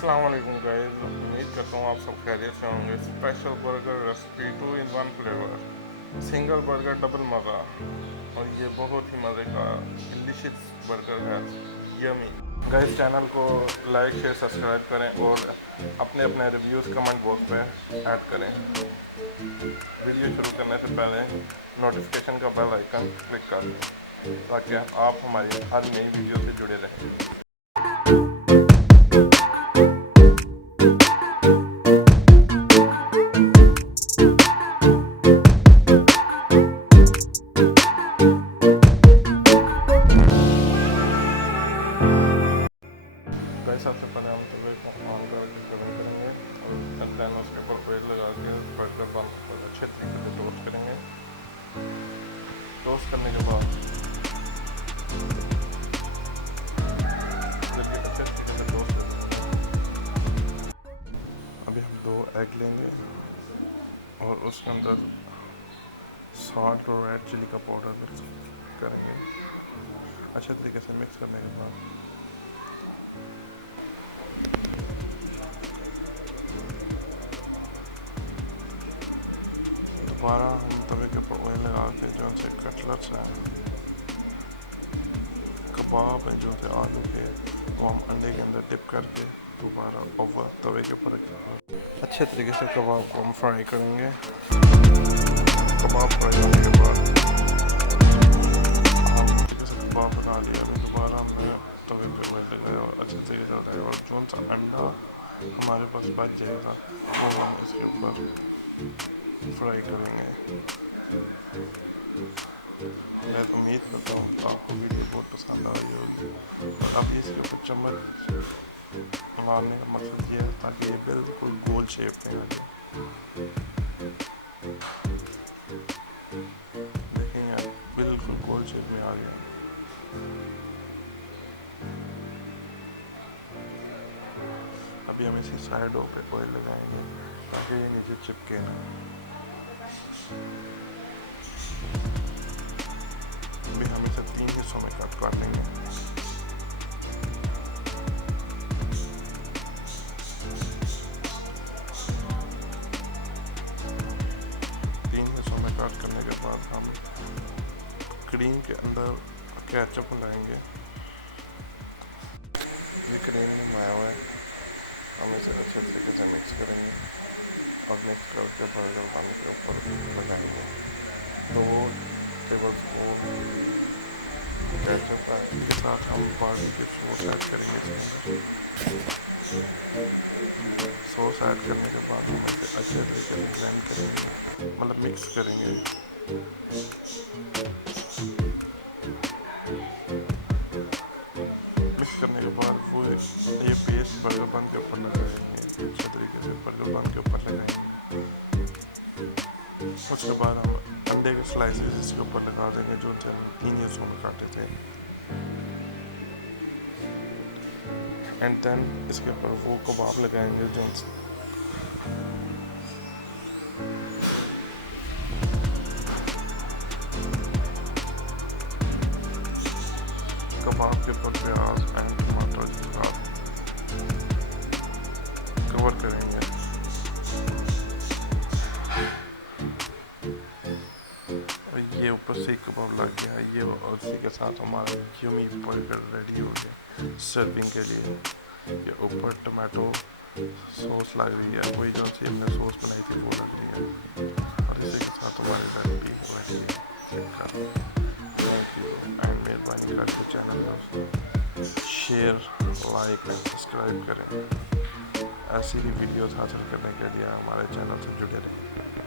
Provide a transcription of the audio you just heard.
अस्सलाम वालेकुम गाइस, उम्मीद करता हूँ आप सब खैरियत से होंगे। Special burger recipe 2 in 1 flavour, single burger double मज़ा। और ये बहुत ही मज़े का डिलीशियस बर्गर है, यमी। गाइस चैनल को लाइक शेयर सब्सक्राइब करें और अपने अपने रिव्यूज़ कमेंट बॉक्स में ऐड करें। वीडियो शुरू करने से पहले नोटिफिकेशन का बेल आइकन क्लिक कर दें ताकि आप हमारी हर नई वीडियो से जुड़े रहें। सबसे पहले हम तवे को ऑन करके गर्म करेंगे और दैन उसके ऊपर ऑयल लगा के बर्गर बन अच्छे तरीके से टोस्ट करेंगे। टोस्ट करने के बाद अच्छे तरीके से टोस्ट करेंगे। अभी हम 2 एग लेंगे और उसके अंदर सॉल्ट और रेड चिली का पाउडर मिक्स करेंगे। अच्छे तरीके से मिक्स करने के बाद दोबारा हम तवे के ऊपर ऑयल लगा के जो से कटलेट्स हैं, कबाब हैं जो से आलू के, वो हम अंडे के अंदर डिप करके दोबारा ओवर तवे के ऊपर रखेंगे। अच्छे तरीके से कबाब को हम फ्राई करेंगे। कबाब फ्राई होने के बाद हम तरीके से कबाब बना लिया, तो दोबारा हमने तवे पे ऑयल लगाया और अच्छे तरीके से लगाया और जो सा अंडा हमारे पास बच जाएगा वो हम इसके ऊपर फ्राई करेंगे। मैं उम्मीद करता हूँ आपको वीडियो बहुत पसंद आ रही होगी। अब इसके ऊपर चम्मच मारने का मकसद ये है ताकि ये बिल्कुल गोल शेप में आ जाए। देखें यार, बिल्कुल गोल शेप में आ गया। अभी हम इसे साइडों पे ऑयल लगाएंगे ताकि ये नीचे चिपके ना। अभी हम इसे 3 हिस्सों में कट कर लेंगे। कट करने के बाद हम क्रीम के अंदर केचप लगाएंगे। ये क्रीम में आया हुआ है, हम इसे अच्छे तरीके से मिक्स करेंगे और मिक्स करके बर्गर बन के ऊपर लगाएंगे। 2 टेबल स्पून केचप के साथ हम बार्बी के सॉस ऐड करेंगे इसके अंदर। सॉस ऐड करने के बाद हम इसे अच्छे तरीके से ब्लेंड करेंगे, मतलब मिक्स करेंगे। मिक्स करने के बाद वो ये पेस्ट बर्गर बन के ऊपर लगाएंगे, अच्छे तरीके से बर्गर बन के ऊपर लगाएंगे। उसके बाद हम अंडे के स्लाइसेस इसके ऊपर लगा देंगे जो थे 3 हिस्सों में काटे थे। एंड देन इसके ऊपर वो कबाब लगाएंगे जो कबाब के ऊपर प्याज एंड टमाटर के साथ कवर करेंगे। और ये ऊपर से कबाब लग गया है ये, और इसी के साथ हमारा यमी बर्गर रेडी हो गया सर्विंग के लिए। ये ऊपर टमाटो सॉस लग रही है, वही जो सी हमने सॉस बनाई थी वो लग रही है, और इसी के साथ हमारी रेसिपी रेडी है। एंड मेहरबानी करके चैनल को शेयर, लाइक एंड सब्सक्राइब करें। ऐसी ही वीडियोस हासिल करने के लिए हमारे चैनल से जुड़े रहें।